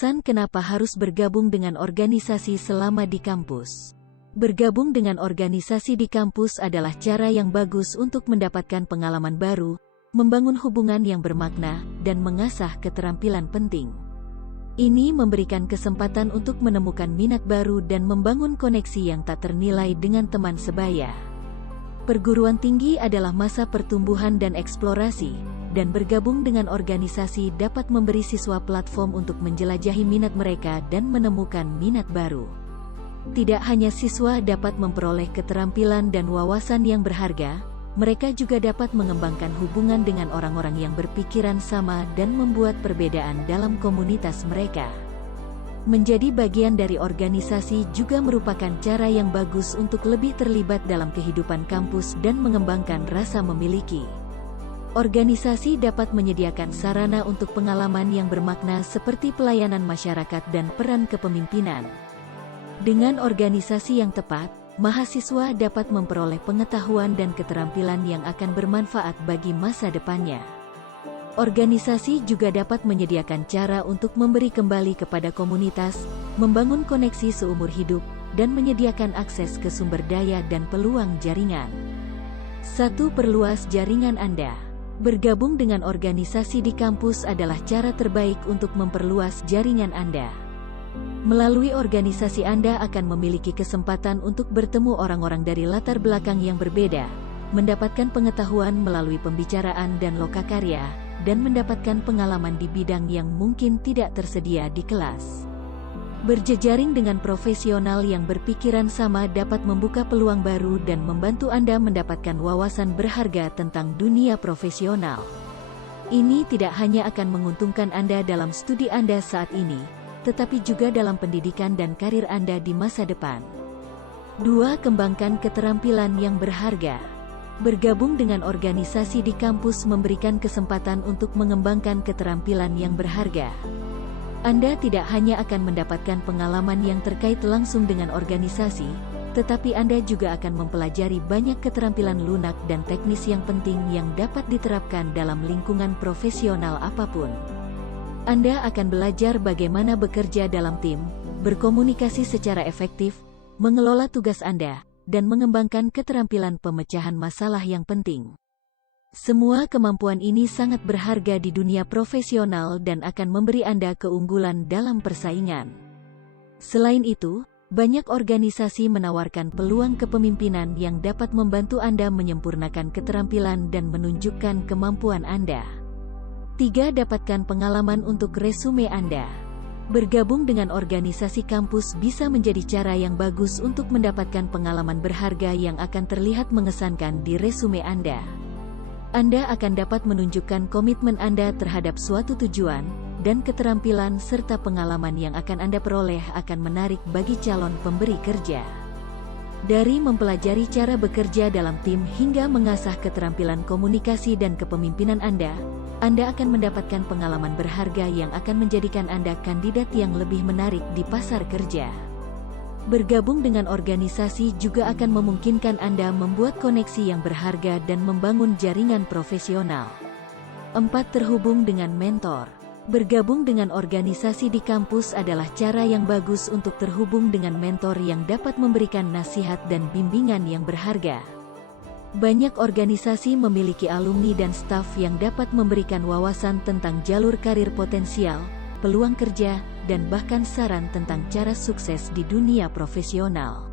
Alasan kenapa harus bergabung dengan organisasi selama di kampus. Bergabung dengan organisasi di kampus adalah cara yang bagus untuk mendapatkan pengalaman baru, membangun hubungan yang bermakna, dan mengasah keterampilan penting. Ini memberikan kesempatan untuk menemukan minat baru dan membangun koneksi yang tak ternilai dengan teman sebaya. Perguruan tinggi adalah masa pertumbuhan dan eksplorasi, dan bergabung dengan organisasi dapat memberi siswa platform untuk menjelajahi minat mereka dan menemukan minat baru. Tidak hanya siswa dapat memperoleh keterampilan dan wawasan yang berharga, mereka juga dapat mengembangkan hubungan dengan orang-orang yang berpikiran sama dan membuat perbedaan dalam komunitas mereka. Menjadi bagian dari organisasi juga merupakan cara yang bagus untuk lebih terlibat dalam kehidupan kampus dan mengembangkan rasa memiliki. Organisasi dapat menyediakan sarana untuk pengalaman yang bermakna seperti pelayanan masyarakat dan peran kepemimpinan. Dengan organisasi yang tepat, mahasiswa dapat memperoleh pengetahuan dan keterampilan yang akan bermanfaat bagi masa depannya. Organisasi juga dapat menyediakan cara untuk memberi kembali kepada komunitas, membangun koneksi seumur hidup, dan menyediakan akses ke sumber daya dan peluang jaringan. 1. Perluas jaringan Anda. Bergabung dengan organisasi di kampus adalah cara terbaik untuk memperluas jaringan Anda. Melalui organisasi Anda akan memiliki kesempatan untuk bertemu orang-orang dari latar belakang yang berbeda, mendapatkan pengetahuan melalui pembicaraan dan lokakarya, dan mendapatkan pengalaman di bidang yang mungkin tidak tersedia di kelas. Berjejaring dengan profesional yang berpikiran sama dapat membuka peluang baru dan membantu Anda mendapatkan wawasan berharga tentang dunia profesional. Ini tidak hanya akan menguntungkan Anda dalam studi Anda saat ini, tetapi juga dalam pendidikan dan karir Anda di masa depan. 2. Kembangkan keterampilan yang berharga. Bergabung dengan organisasi di kampus memberikan kesempatan untuk mengembangkan keterampilan yang berharga. Anda tidak hanya akan mendapatkan pengalaman yang terkait langsung dengan organisasi, tetapi Anda juga akan mempelajari banyak keterampilan lunak dan teknis yang penting yang dapat diterapkan dalam lingkungan profesional apapun. Anda akan belajar bagaimana bekerja dalam tim, berkomunikasi secara efektif, mengelola tugas Anda, dan mengembangkan keterampilan pemecahan masalah yang penting. Semua kemampuan ini sangat berharga di dunia profesional dan akan memberi Anda keunggulan dalam persaingan. Selain itu, banyak organisasi menawarkan peluang kepemimpinan yang dapat membantu Anda menyempurnakan keterampilan dan menunjukkan kemampuan Anda. 3. Dapatkan pengalaman untuk resume Anda. Bergabung dengan organisasi kampus bisa menjadi cara yang bagus untuk mendapatkan pengalaman berharga yang akan terlihat mengesankan di resume Anda. Anda akan dapat menunjukkan komitmen Anda terhadap suatu tujuan, dan keterampilan serta pengalaman yang akan Anda peroleh akan menarik bagi calon pemberi kerja. Dari mempelajari cara bekerja dalam tim hingga mengasah keterampilan komunikasi dan kepemimpinan Anda akan mendapatkan pengalaman berharga yang akan menjadikan Anda kandidat yang lebih menarik di pasar kerja. Bergabung dengan organisasi juga akan memungkinkan Anda membuat koneksi yang berharga dan membangun jaringan profesional. 4. Terhubung dengan mentor. Bergabung dengan organisasi di kampus adalah cara yang bagus untuk terhubung dengan mentor yang dapat memberikan nasihat dan bimbingan yang berharga. Banyak organisasi memiliki alumni dan staf yang dapat memberikan wawasan tentang jalur karir potensial, peluang kerja, dan bahkan saran tentang cara sukses di dunia profesional.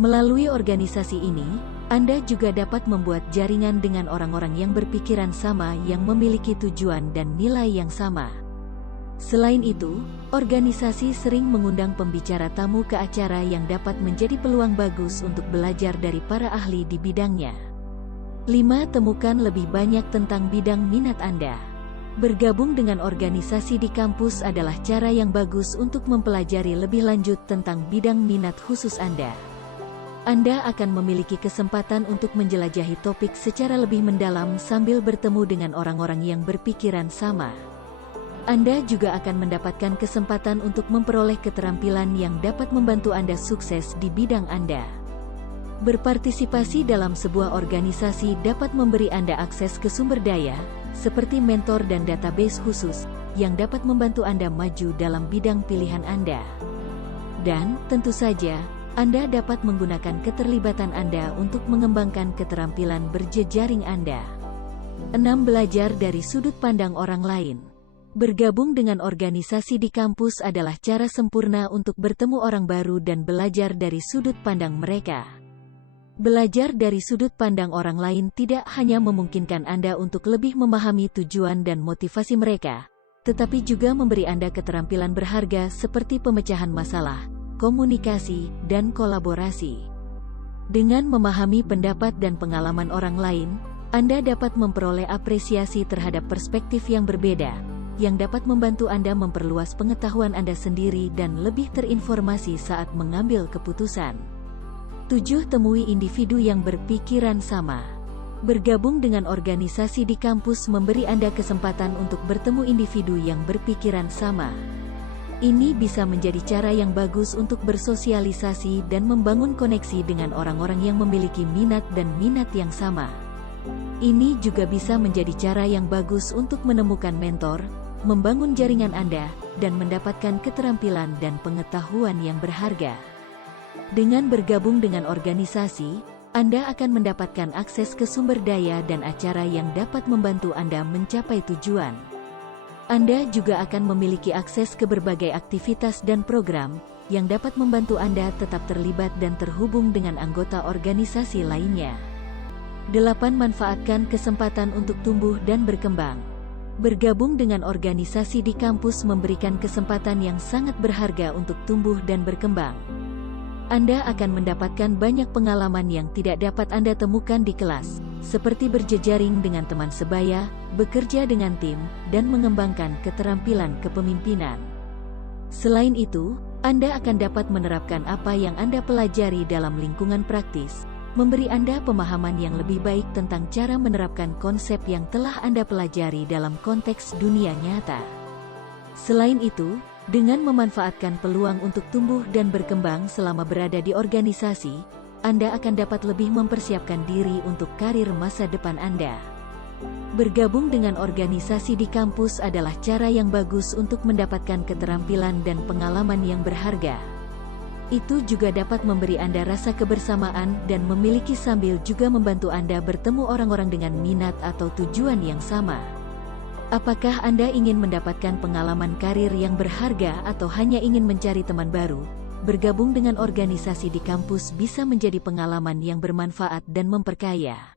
Melalui organisasi ini, Anda juga dapat membuat jaringan dengan orang-orang yang berpikiran sama yang memiliki tujuan dan nilai yang sama. Selain itu, organisasi sering mengundang pembicara tamu ke acara yang dapat menjadi peluang bagus untuk belajar dari para ahli di bidangnya. 5. Temukan lebih banyak tentang bidang minat Anda. Bergabung dengan organisasi di kampus adalah cara yang bagus untuk mempelajari lebih lanjut tentang bidang minat khusus Anda. Anda akan memiliki kesempatan untuk menjelajahi topik secara lebih mendalam sambil bertemu dengan orang-orang yang berpikiran sama. Anda juga akan mendapatkan kesempatan untuk memperoleh keterampilan yang dapat membantu Anda sukses di bidang Anda. Berpartisipasi dalam sebuah organisasi dapat memberi Anda akses ke sumber daya, seperti mentor dan database khusus, yang dapat membantu Anda maju dalam bidang pilihan Anda. Dan, tentu saja, Anda dapat menggunakan keterlibatan Anda untuk mengembangkan keterampilan berjejaring Anda. 6. Belajar dari sudut pandang orang lain. Bergabung dengan organisasi di kampus adalah cara sempurna untuk bertemu orang baru dan belajar dari sudut pandang mereka. Belajar dari sudut pandang orang lain tidak hanya memungkinkan Anda untuk lebih memahami tujuan dan motivasi mereka, tetapi juga memberi Anda keterampilan berharga seperti pemecahan masalah, komunikasi, dan kolaborasi. Dengan memahami pendapat dan pengalaman orang lain, Anda dapat memperoleh apresiasi terhadap perspektif yang berbeda, yang dapat membantu Anda memperluas pengetahuan Anda sendiri dan lebih terinformasi saat mengambil keputusan. 7. Temui individu yang berpikiran sama. Bergabung dengan organisasi di kampus memberi Anda kesempatan untuk bertemu individu yang berpikiran sama. Ini bisa menjadi cara yang bagus untuk bersosialisasi dan membangun koneksi dengan orang-orang yang memiliki minat dan minat yang sama. Ini juga bisa menjadi cara yang bagus untuk menemukan mentor, membangun jaringan Anda, dan mendapatkan keterampilan dan pengetahuan yang berharga. Dengan bergabung dengan organisasi, Anda akan mendapatkan akses ke sumber daya dan acara yang dapat membantu Anda mencapai tujuan. Anda juga akan memiliki akses ke berbagai aktivitas dan program yang dapat membantu Anda tetap terlibat dan terhubung dengan anggota organisasi lainnya. 8. Manfaatkan kesempatan untuk tumbuh dan berkembang. Bergabung dengan organisasi di kampus memberikan kesempatan yang sangat berharga untuk tumbuh dan berkembang. Anda akan mendapatkan banyak pengalaman yang tidak dapat Anda temukan di kelas, seperti berjejaring dengan teman sebaya, bekerja dengan tim, dan mengembangkan keterampilan kepemimpinan. Selain itu, Anda akan dapat menerapkan apa yang Anda pelajari dalam lingkungan praktis, memberi Anda pemahaman yang lebih baik tentang cara menerapkan konsep yang telah Anda pelajari dalam konteks dunia nyata. Selain itu, dengan memanfaatkan peluang untuk tumbuh dan berkembang selama berada di organisasi, Anda akan dapat lebih mempersiapkan diri untuk karir masa depan Anda. Bergabung dengan organisasi di kampus adalah cara yang bagus untuk mendapatkan keterampilan dan pengalaman yang berharga. Itu juga dapat memberi Anda rasa kebersamaan dan memiliki sambil juga membantu Anda bertemu orang-orang dengan minat atau tujuan yang sama. Apakah Anda ingin mendapatkan pengalaman karir yang berharga atau hanya ingin mencari teman baru? Bergabung dengan organisasi di kampus bisa menjadi pengalaman yang bermanfaat dan memperkaya.